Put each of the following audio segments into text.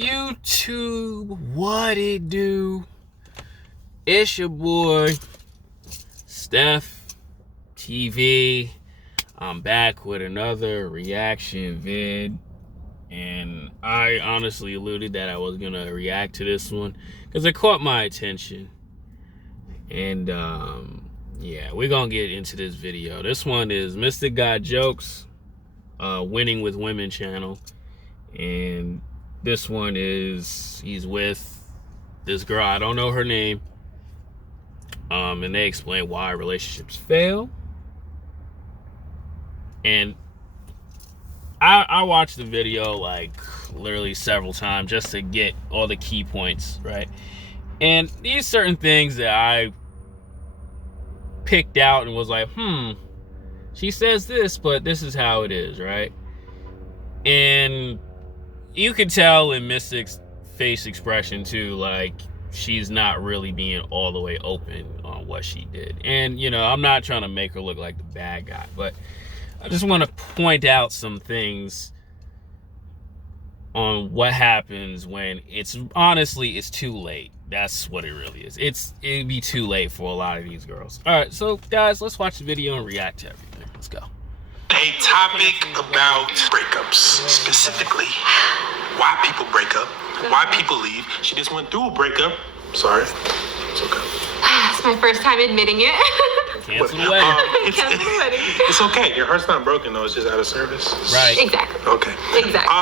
YouTube, what it do? It's your boy Steph TV. I'm back with another reaction vid, and I honestly alluded that I was gonna react to this one because it caught my attention. And yeah, we're gonna get into this video. This one is Mysticgotjokes, Winning with Women channel, and this one is he's with this girl, I don't know her name, and they explain why relationships fail. And I watched the video like literally several times just to get all the key points right, and these certain things that I picked out and was like, she says this, but this is how it is, right? And you can tell in Mystic's face expression too, like she's not really being all the way open on what she did. And you know, I'm not trying to make her look like the bad guy, but I just want to point out some things on what happens when it's too late. That's what it really is. It'd be too late for a lot of these girls. All right, so guys, let's watch the video and react to everything. Let's go. A topic about breakups, specifically why people break up, why people leave. She just went through a breakup. Sorry, it's okay. It's my first time admitting it. Cancel the wedding. Cancel the wedding. It's okay. Your heart's not broken though. It's just out of service. Right. Exactly. Okay. Exactly.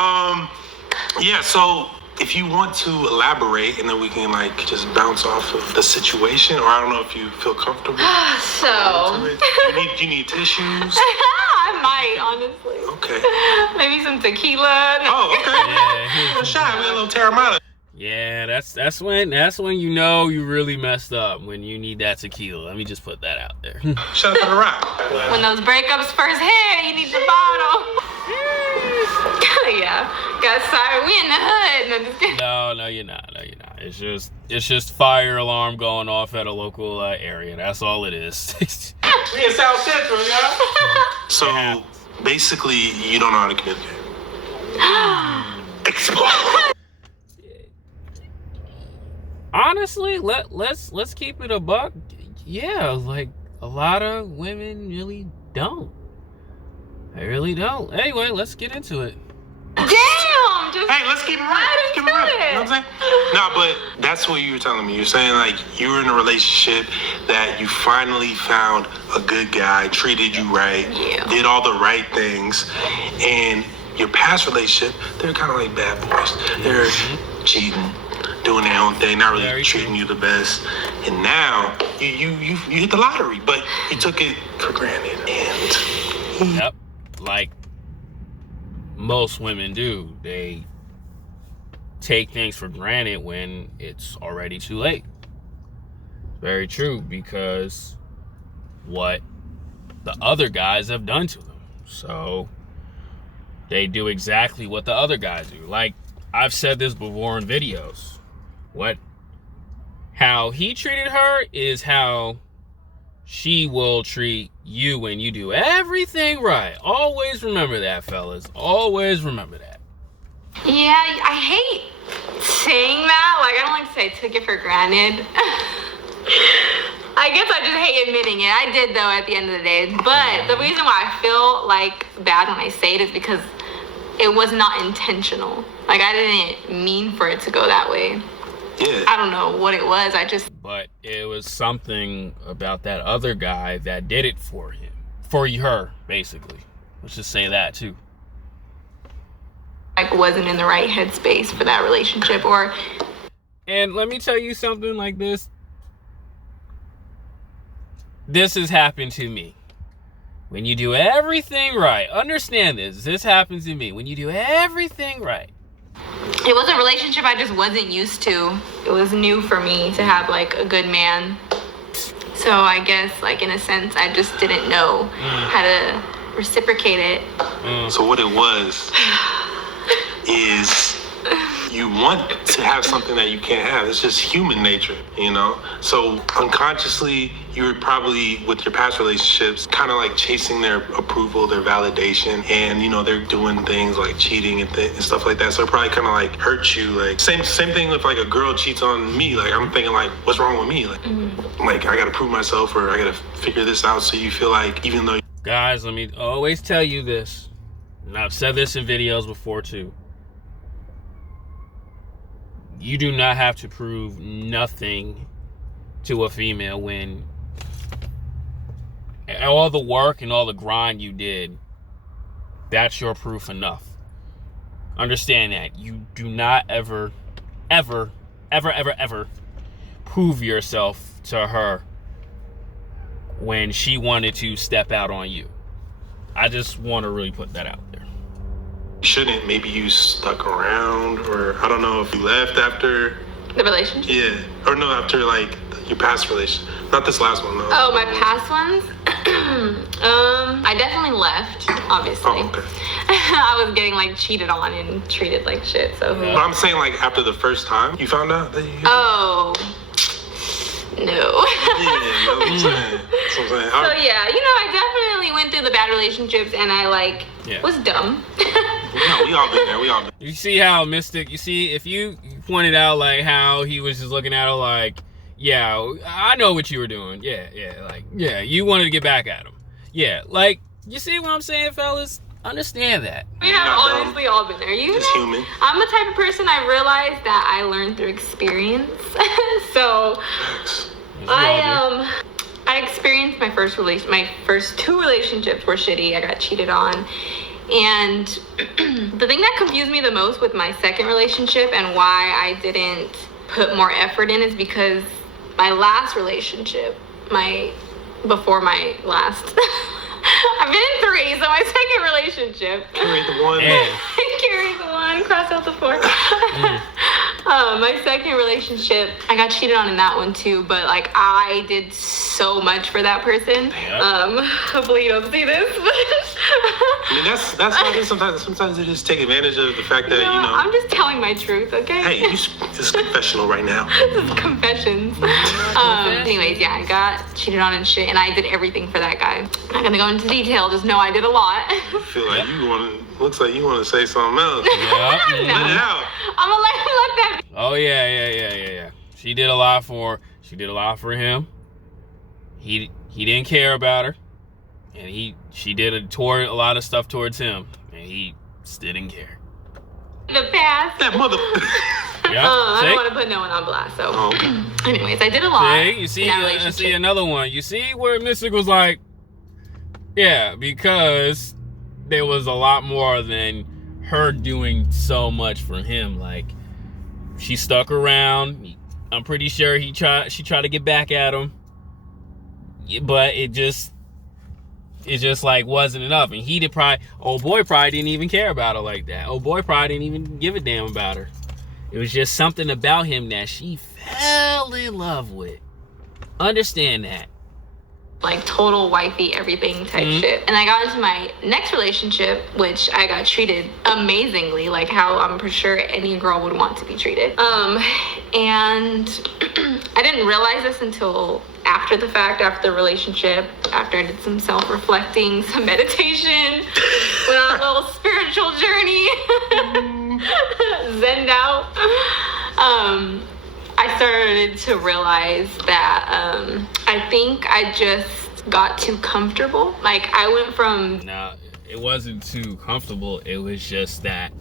Yeah. So if you want to elaborate, and then we can like just bounce off of the situation, or I don't know if you feel comfortable. So. You need tissues. I might, honestly. Okay. Maybe some tequila. Oh, okay. Yeah. A shot with a little Terramana. Yeah, that's when you know you really messed up, when you need that tequila. Let me just put that out there. Shout out to the rock. When those breakups first hit, you need the bottle. Yeah. Got sorry. We in the hood. No, just kidding. No, you're not. It's just fire alarm going off at a local area. That's all it is. We in South Central, y'all. So basically, you don't know how to communicate. Explode. Honestly, let's keep it a buck. Yeah, like a lot of women really don't. They really don't. Anyway, let's get into it. Damn! Just Hey, let's keep it right. You know what I'm saying? No, but that's what you were telling me. You're saying like you were in a relationship that you finally found a good guy, treated you right, did all the right things, and your past relationship, they're kind of like bad boys. They're cheating, doing their own thing, not really treating you the best. And now you hit the lottery, but you took it for granted. And yep, like most women do. They take things for granted when it's already too late. Very true, because what the other guys have done to them. So they do exactly what the other guys do. Like I've said this before in videos. How he treated her is how she will treat you when you do everything right. Always remember that, fellas. Always remember that. Yeah, I hate saying that. Like, I don't like to say I took it for granted. I guess I just hate admitting it. I did, though, at the end of the day. But the reason why I feel, like, bad when I say it is because it was not intentional. Like, I didn't mean for it to go that way. yeah. I don't know what it was. But it was something about that other guy that did it for him. For her, basically. Let's just say that, too. Like, wasn't in the right headspace for that relationship, or... And let me tell you something like this. This has happened to me. When you do everything right. Understand this. This happens to me. When you do everything right. It was a relationship I just wasn't used to. It was new for me to have, like, a good man. So I guess, like, in a sense, I just didn't know how to reciprocate it. So what it was is you want to have something that you can't have. It's just human nature, you know? So unconsciously, you were probably, with your past relationships, kind of like chasing their approval, their validation, and, you know, they're doing things like cheating and stuff like that. So it probably kind of like hurt you. Like, same thing if like a girl cheats on me. Like, I'm thinking like, what's wrong with me? Like I gotta prove myself, or I gotta figure this out. So you feel like, even though... Guys, let me always tell you this, and I've said this in videos before too. You do not have to prove nothing to a female when all the work and all the grind you did, that's your proof enough. Understand that. You do not ever prove yourself to her when she wanted to step out on you. I just want to really put that out there. Shouldn't. Maybe you stuck around, or I don't know if you left after The relationship? Yeah, or no, after like your past relationship, not this last one. No. Oh, my past ones. I definitely left, obviously. Oh, okay. I was getting like cheated on and treated like shit. So. Yeah. But I'm saying like after the first time you found out that you. Oh. No. Yeah, that's what I'm saying. That's what I'm saying. So yeah, you know, I definitely went through the bad relationships, and I like was dumb. No, we all been there. We all been. You see how Mystic, you see, if you pointed out like how he was just looking at her like, yeah, I know what you were doing. Yeah, you wanted to get back at him. Yeah, like, you see what I'm saying, fellas? Understand that. We have honestly all been there. You Just know, human. I'm the type of person I realized that I learned through experience. So I experienced my first two relationships were shitty. I got cheated on. And the thing that confused me the most with my second relationship and why I didn't put more effort in is because my last relationship, before my last, I've been in 3, so my second relationship. Carry the one. Carry the one, cross out the 4. My second relationship, I got cheated on in that one too, but like I did so much for that person. Yep. Hopefully you don't see this. I mean, that's why they sometimes they just take advantage of the fact that, you know. I'm just telling my truth, okay? Hey, this is confessional right now. This is confessions. Anyways, yeah, I got cheated on and shit, and I did everything for that guy. I'm not gonna go into detail, just know I did a lot. I feel like looks like you want to say something else. Yep. Let it out. I'm gonna let that. Oh yeah. She did a lot for him. He didn't care about her, and she did a lot of stuff towards him, and he still didn't care. The past. That mother. Yeah. I don't want to put no one on blast. So, anyways, I did a lot. See, you see, I see another one. You see where Mystic was like, yeah, because there was a lot more than her doing so much for him. Like, she stuck around. I'm pretty sure she tried to get back at him, but it just like wasn't enough. And old boy probably didn't even care about her like that. Old boy probably didn't even give a damn about her. It was just something about him that she fell in love with. Understand that. Like total wifey everything type shit. And I got into my next relationship, which I got treated amazingly, like how I'm pretty sure any girl would want to be treated. And I didn't realize this until after the fact, after the relationship, after I did some self-reflecting, some meditation, went on a little spiritual journey, zenned out. I started to realize that I think I just got too comfortable. Like I went from... No, it wasn't too comfortable. It was just that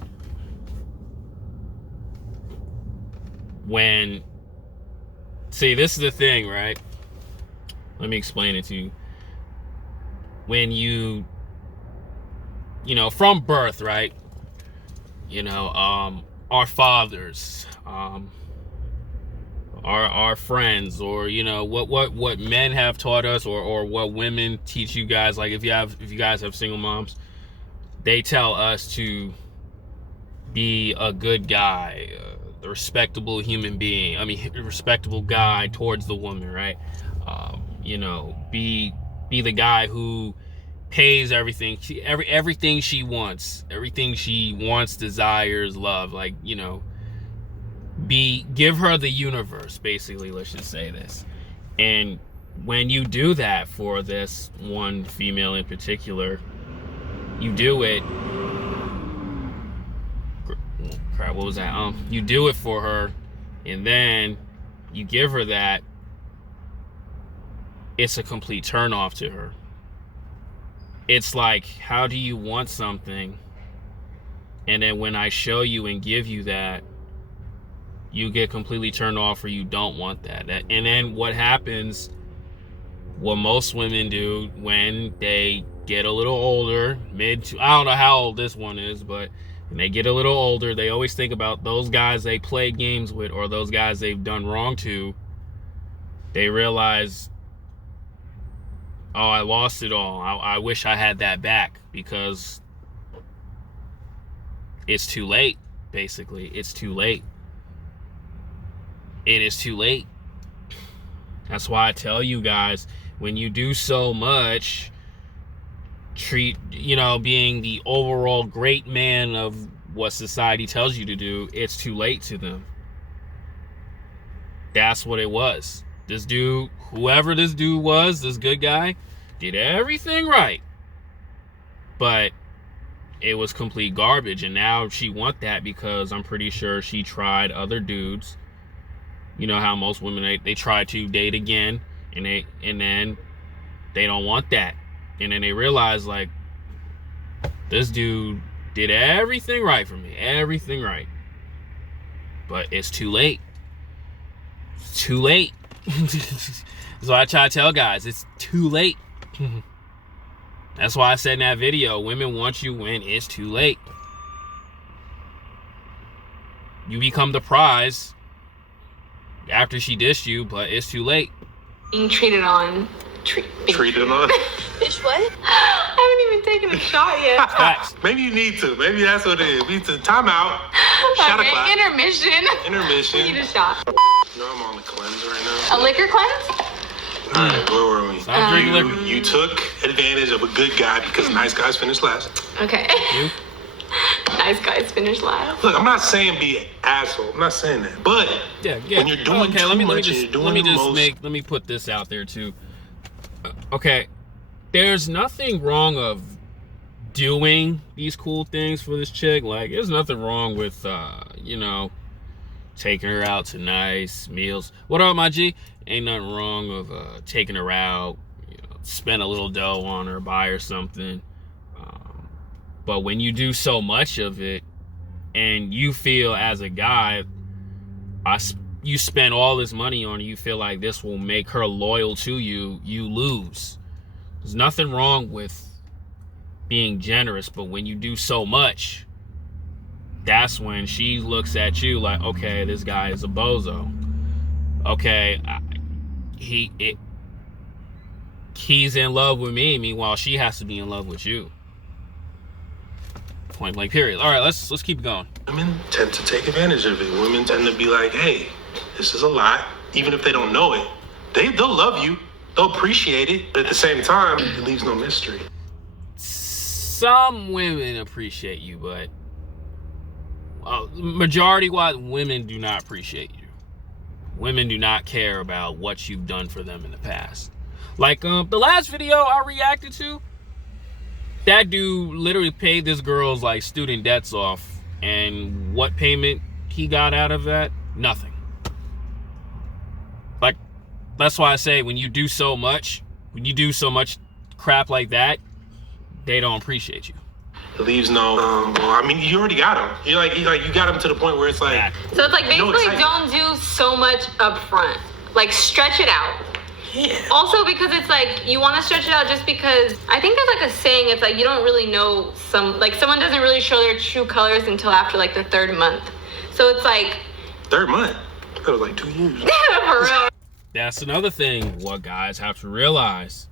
see, this is the thing, right? Let me explain it to you. When you know, from birth, right? You know, our fathers, our friends, or you know what men have taught us, or what women teach you guys. Like if you guys have single moms, they tell us to be a good guy, a respectable human being. I mean, a respectable guy towards the woman, right? You know, be the guy who pays everything everything she wants, desires, love. Like, you know, give her the universe, basically. Let's just say this. And when you do that for this one female in particular, you do it. Crap, what was that? You do it for her, and then you give her that. It's a complete turnoff to her. It's like, how do you want something, and then when I show you and give you that, you get completely turned off, or you don't want that. And then what happens, what most women do when they get a little older, I don't know how old this one is, but when they get a little older, they always think about those guys they played games with, or those guys they've done wrong to. They realize, oh, I lost it all. I wish I had that back, because it's too late, basically. It's too late. It is too late. That's why I tell you guys, when you do so much, being the overall great man of what society tells you to do, it's too late to them. That's what it was. This dude, whoever this dude was, this good guy, did everything right. But it was complete garbage. And now she want that because I'm pretty sure she tried other dudes. You know how most women, they try to date again, and then they don't want that. And then they realize, like, this dude did everything right for me. Everything right. But it's too late. It's too late. So I try to tell guys, it's too late. That's why I said in that video, women want you when it's too late. You become the prize after she dissed you, but it's too late. Being treated on. Treated on? Bitch, what? I haven't even taken a shot yet. Facts. Maybe you need to. Maybe that's what it is. We need to time out. Shot Okay, o'clock. intermission. Intermission. We need a shot. You know I'm on the cleanse right now. A liquor cleanse? All right, where were we? Stop drinking liquor. You took advantage of a good guy because nice guys finish last. Okay. You? Nice guys finish last. Look, I'm not saying be an asshole. I'm not saying that. But Yeah. when you're doing okay, too let me much and you're doing the most... let me put this out there too. Okay, there's nothing wrong of doing these cool things for this chick. Like, there's nothing wrong with taking her out to nice meals. What up, my G? Ain't nothing wrong of taking her out, spend a little dough on her, buy her something. But when you do so much of it, and you feel as a guy, you spend all this money on her, you feel like this will make her loyal to you, you lose. There's nothing wrong with being generous, but when you do so much, that's when she looks at you like, okay, this guy is a bozo. Okay, he's in love with me, meanwhile she has to be in love with you. Point blank, period. All right, let's keep going. Women tend to take advantage of it. Women tend to be like, hey, this is a lot. Even if they don't know it, they'll love you. They'll appreciate it. But at the same time, it leaves no mystery. Some women appreciate you, but majority-wise, women do not appreciate you. Women do not care about what you've done for them in the past. Like the last video I reacted to, that dude literally paid this girl's like student debts off, and what payment he got out of that? Nothing. Like, that's why I say when you do so much crap like that, they don't appreciate you. It leaves no. Well, I mean, you already got him. You got him to the point where it's like. Yeah. So it's like basically excitement. don't do so much up front. Like, stretch it out. Yeah. Also, because it's like you want to stretch it out just because I think there's like a saying, it's like you don't really know someone doesn't really show their true colors until after like the third month. So it's like Third month? That was like 2 years. for real. That's another thing what guys have to realize.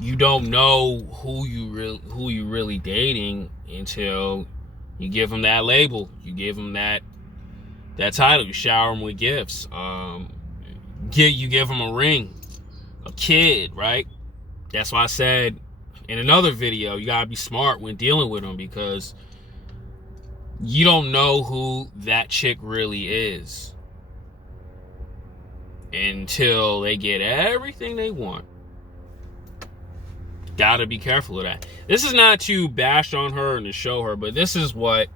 You don't know who you really dating until you give them that label. You give them that title. You shower them with gifts. You give them a ring, a kid, right? That's why I said in another video, you gotta be smart when dealing with them, because you don't know who that chick really is until they get everything they want. Gotta be careful of that. This is not to bash on her and to show her, but this is why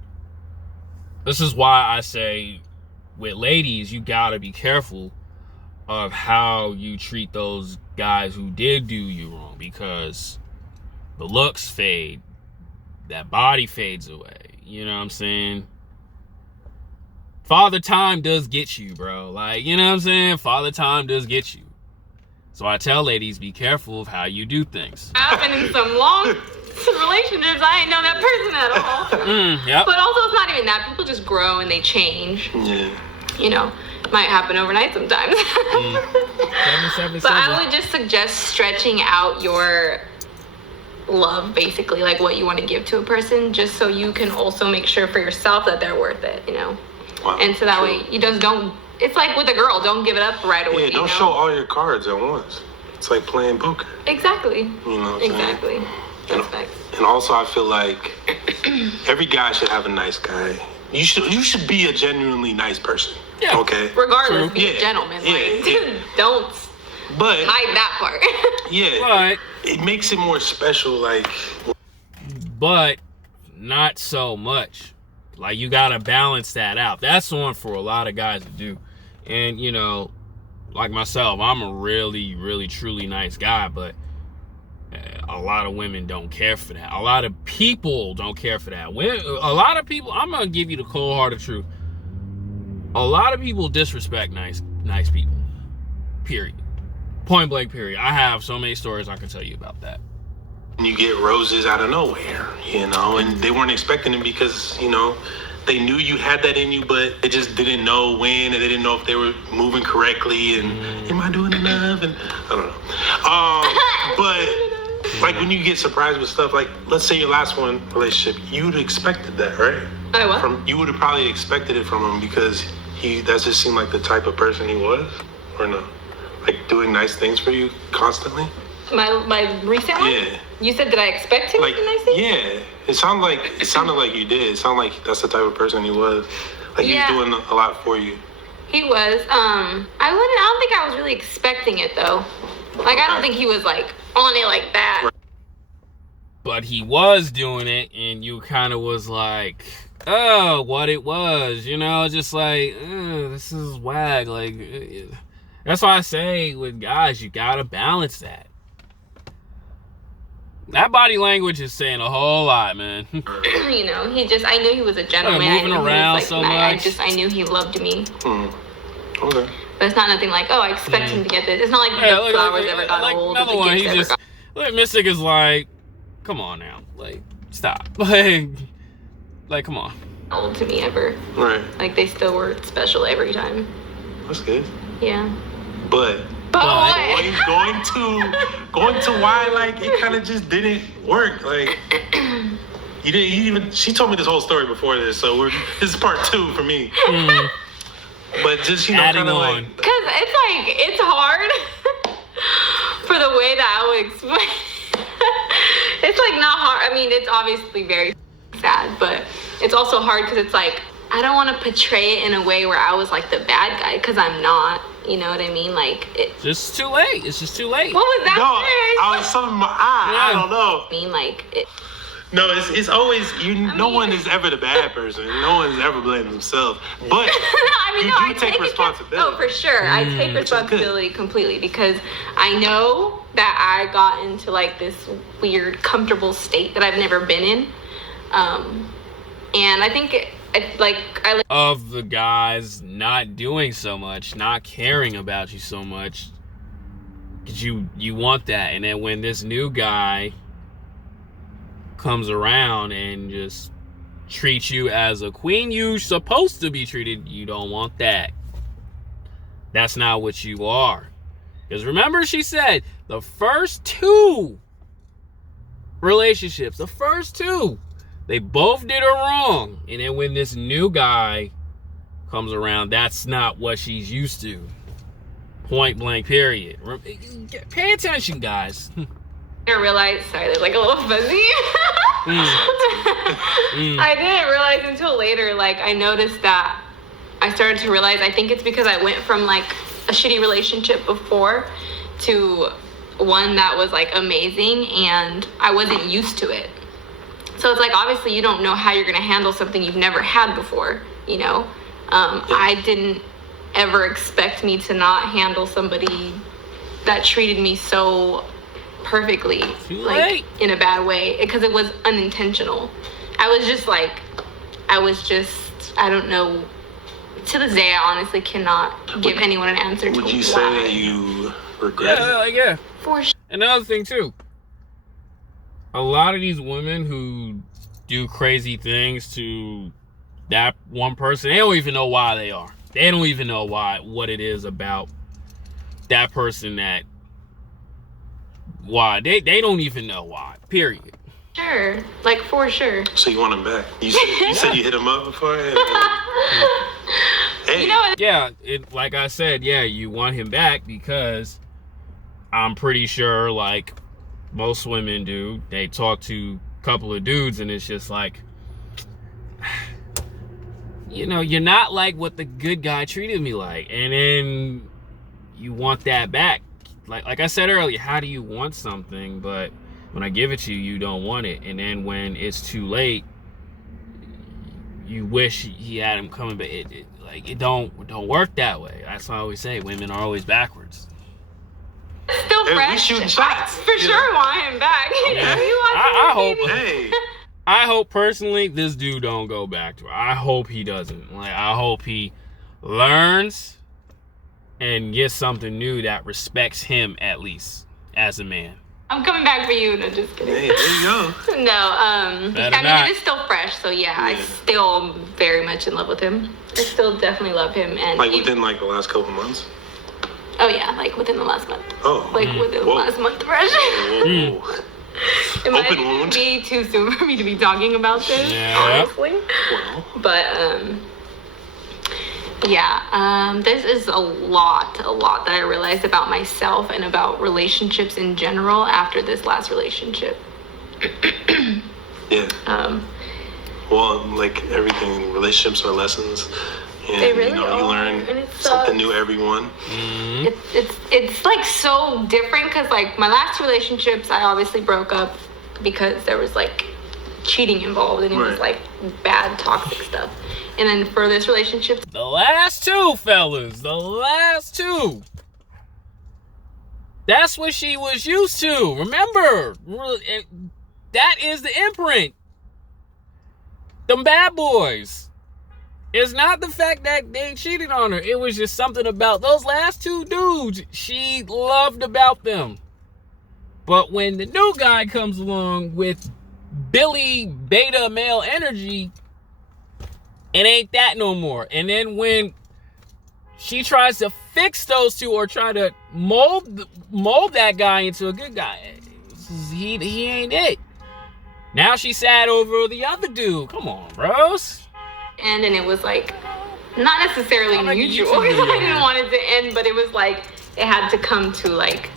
I say with ladies, you gotta be careful of how you treat those guys who did do you wrong, because the looks fade, that body fades away. You know what I'm saying? Father Time does get you, bro. Like, you know what I'm saying? Father Time does get you. So I tell ladies, be careful of how you do things. I've been in some long relationships. I ain't know that person at all. Yep. But also, it's not even that. People just grow and they change. Yeah. You know, it might happen overnight sometimes. 777. But I would just suggest stretching out your love, basically, like what you want to give to a person, just so you can also make sure for yourself that they're worth it, you know? Wow. And so that way you just don't, it's like with a girl, don't give it up right away. Yeah, don't show all your cards at once. It's like playing poker. Exactly. You know what I'm exactly. saying? That's facts. And also, I feel like every guy should have a nice guy. You should be a genuinely nice person. Yeah. Okay. Regardless, True. be a gentleman. Yeah, Like, yeah. don't But hide that part. yeah, But it makes it more special. Like, not so much. Like, you gotta balance that out. That's one for a lot of guys to do. And, you know, like myself, I'm a really, really, truly nice guy, but a lot of women don't care for that. A lot of people don't care for that. A lot of people, I'm gonna give you the cold-hearted truth. A lot of people disrespect nice people. Period. Point blank, period. I have so many stories I can tell you about that. you get roses out of nowhere, you know, and they weren't expecting it because, you know, they knew you had that in you, but they just didn't know when, and they didn't know if they were moving correctly, and am I doing enough? And I don't know. But like when you get surprised with stuff, like let's say your last relationship, you'd expected that, right? I what? You would have probably expected it from him because that just seemed like the type of person he was, or no? Like doing nice things for you constantly. My recent one? Yeah. You said, did I expect him Like, to do nice things? yeah. It sounded like you did. It sounded like that's the type of person he was. Like Yeah. he was doing a lot for you. He was. I don't think I was really expecting it though. Like I don't think he was like on it like that. Right. But he was doing it, and you kind of was like, oh, what it was, you know, just like, this is whack. Like, that's why I say with guys, you gotta balance that. That body language is saying a whole lot, man. You know, I knew he was a gentleman. Moving I knew around he was, so like, much. I knew he loved me. Okay. But it's not nothing like, oh, I expect him to get this. It's not like the flowers ever got old. Another the one, gifts he ever just, got... Mystic is like, come on now, like, stop. Like, come on. old to me ever. Right. Like they still were special every time. That's good. Yeah. But going to why like it kind of just didn't work. Like you didn't even. She told me this whole story before this, so this is part 2 for me. But just kind of like, because it's hard for the way that I would explain. It's like not hard. I mean, it's obviously very sad, but it's also hard because it's like I don't want to portray it in a way where I was like the bad guy because I'm not. You know what I mean? Like it's just too late. It's just too late. What was that? No, I was something in my eye. I don't know. I mean, like it. No, it's always no one is ever the bad person. No one's ever blaming themselves. But I take responsibility. Oh, for sure. I take responsibility completely because I know that I got into like this weird, comfortable state that I've never been in. And I think of the guys not doing so much, not caring about you so much, because you want that, and then when this new guy comes around and just treats you as a queen you're supposed to be treated, you don't want that. That's not what you are. Because remember, she said the first 2 relationships, they both did her wrong. And then when this new guy comes around, that's not what she's used to. Point blank, period. Pay attention, guys. I realized, sorry, there's like a little fuzzy. I didn't realize until later. Like, I noticed that I started to realize, I think it's because I went from like a shitty relationship before to one that was like amazing, and I wasn't used to it. So it's like, obviously you don't know how you're going to handle something you've never had before, you know? I didn't ever expect me to not handle somebody that treated me so perfectly, like in a bad way, because it was unintentional. I don't know. To this day, I honestly cannot give anyone an answer to why. Would you say that you regret it? Yeah. For sure. Another thing too, a lot of these women who do crazy things to that one person, they don't even know why they are. They don't even know what it is about that person why. They don't even know why, period. Sure. Like, for sure. So you want him back? You said you hit him up before? Hey. You know what? Yeah, like I said, yeah, you want him back because I'm pretty sure, like most women do, they talk to a couple of dudes and it's just like, you know, you're not like what the good guy treated me like. And then you want that back. Like I said earlier, how do you want something, but when I give it to you, you don't want it. And then when it's too late, you wish he had him coming back. It don't work that way. That's why I always say women are always backwards. Still fresh. We shooting shots. I for sure want him back. Yeah. I hope. Hey. I hope personally this dude don't go back to her. I hope he doesn't. Like, I hope he learns and gets something new that respects him, at least as a man. I'm coming back for you. No, just kidding. Hey, there you go. No, I mean, it is still fresh, so yeah, I still very much in love with him. I still definitely love him. And like within like the last couple months? Oh yeah, like within the last month. Oh. Like within the last month fresh. Whoa. It might be too soon for me to be talking about this, honestly. Well. But, this is a lot that I realized about myself and about relationships in general after this last relationship. Yeah. Well, like everything, relationships are lessons. And, they really you learn something new every one. Mm-hmm. It's like so different because like my last relationships, I obviously broke up because there was like cheating involved and it was like bad toxic stuff. And then for this relationship, the last two, fellas, that's what she was used to. Remember, that is the imprint. Them bad boys. It's not the fact that they cheated on her. It was just something about those last two dudes she loved about them. But when the new guy comes along with Billy beta male energy, it ain't that no more. And then when she tries to fix those two or try to mold that guy into a good guy, he ain't it. Now she's sad over the other dude. Come on, bros. And it was like not necessarily mutual because I didn't want it to end, but it was like it had to come to like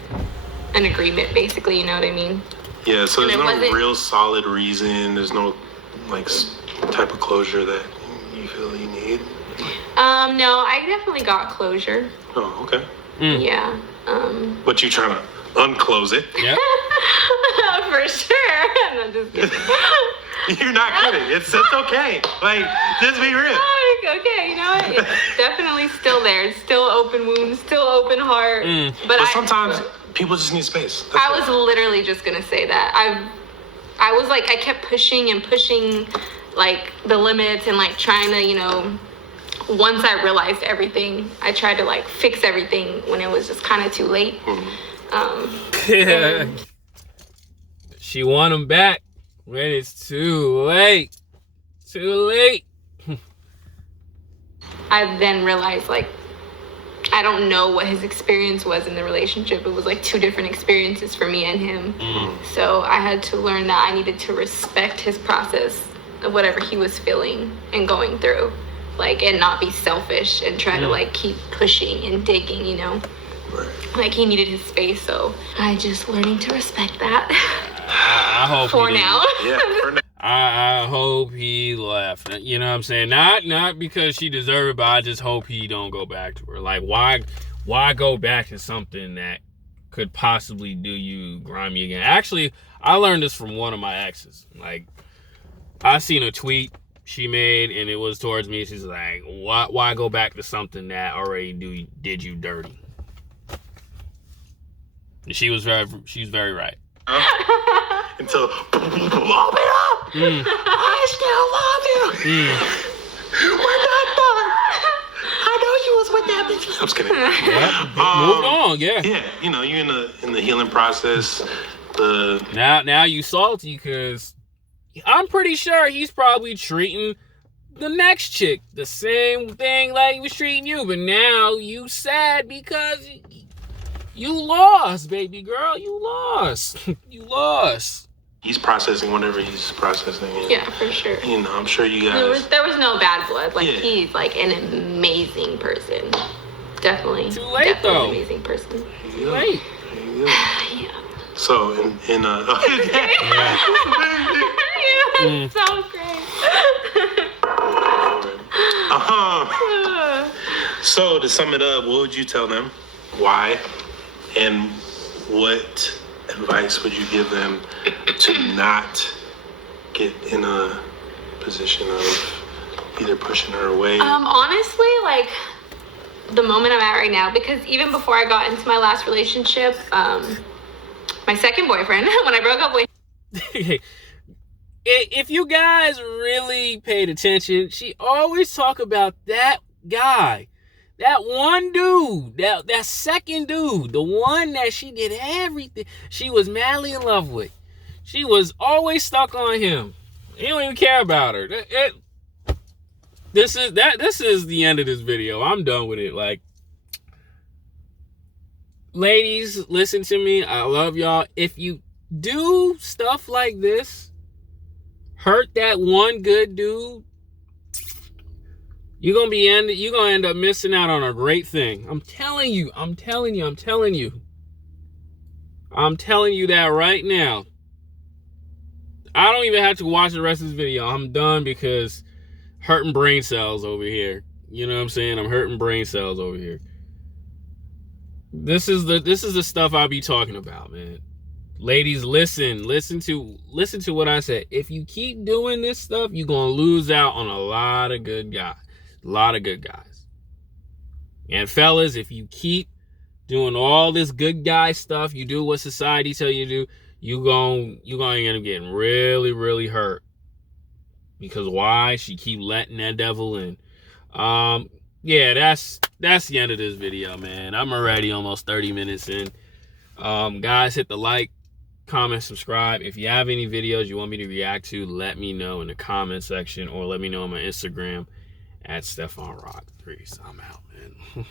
an agreement, basically. You know what I mean? Yeah. So there's no real solid reason. There's no like type of closure that you feel you need. No, I definitely got closure. Oh, okay. Yeah. But you trying to unclose it? Yeah. For sure. No, just kidding. You're not kidding. It's okay. Like, just be real. Okay, you know what? It's definitely still there. It's still open wound, still open heart. But sometimes people just need space. I was literally just gonna say that. I was like, I kept pushing and pushing, like the limits and like trying to, you know. Once I realized everything, I tried to like fix everything when it was just kind of too late. She want him back when it's too late. Too late. I then realized like I don't know what his experience was in the relationship. It was like two different experiences for me and him. So I had to learn that I needed to respect his process of whatever he was feeling and going through. Like, and not be selfish and try to like keep pushing and digging, you know. Like he needed his space, so I just learning to respect that. I hope For he didn't. now. Yeah, for now. I hope he left. You know what I'm saying? Not because she deserved it, but I just hope he don't go back to her. Like, why go back to something that could possibly do you grimy again? Actually, I learned this from one of my exes. Like, I seen a tweet she made, and it was towards me. She's like, why go back to something that already did you dirty? And she's very right. Until blow it up. I still love you. We're not done. I know you was with that bitch. I'm just kidding. Yeah, moved on. Yeah. Yeah, you know, you're in the healing process. Now you salty because I'm pretty sure he's probably treating the next chick the same thing like he was treating you, but now you sad because you lost, baby girl. You lost. You lost. He's processing whatever he's processing. And, Yeah, for sure. you know, I'm sure you guys. There was no bad blood. Like, Yeah. he's like an amazing person. Definitely. Too late, definitely though. An amazing person. Yeah. Wait. Yeah. So in You're so great. So to sum it up, what would you tell them? Why? And what advice would you give them to not get in a position of either pushing her away? Honestly, like, the moment I'm at right now, because even before I got into my last relationship, my second boyfriend, when I broke up with If you guys really paid attention, she always talk about that guy. That one dude, that second dude, the one that she did everything, she was madly in love with. She was always stuck on him. He don't even care about her. This is the end of this video. I'm done with it. Like, ladies, listen to me. I love y'all. If you do stuff like this, hurt that one good dude, you're gonna end up missing out on a great thing. I'm telling you that right now. I don't even have to watch the rest of this video. I'm done because hurting brain cells over here. You know what I'm saying? I'm hurting brain cells over here. This is the stuff I be talking about, man. Ladies, listen to what I said. If you keep doing this stuff, you're gonna lose out on a lot of good guys. And fellas, if you keep doing all this good guy stuff, you do what society tell you to do, you're gonna end up getting really, really hurt. Because why? She keep letting that devil in. Yeah, that's the end of this video, man. I'm already almost 30 minutes in. Guys, hit the like, comment, subscribe. If you have any videos you want me to react to, let me know in the comment section, or let me know on my Instagram at StefanRock3. I'm out, man.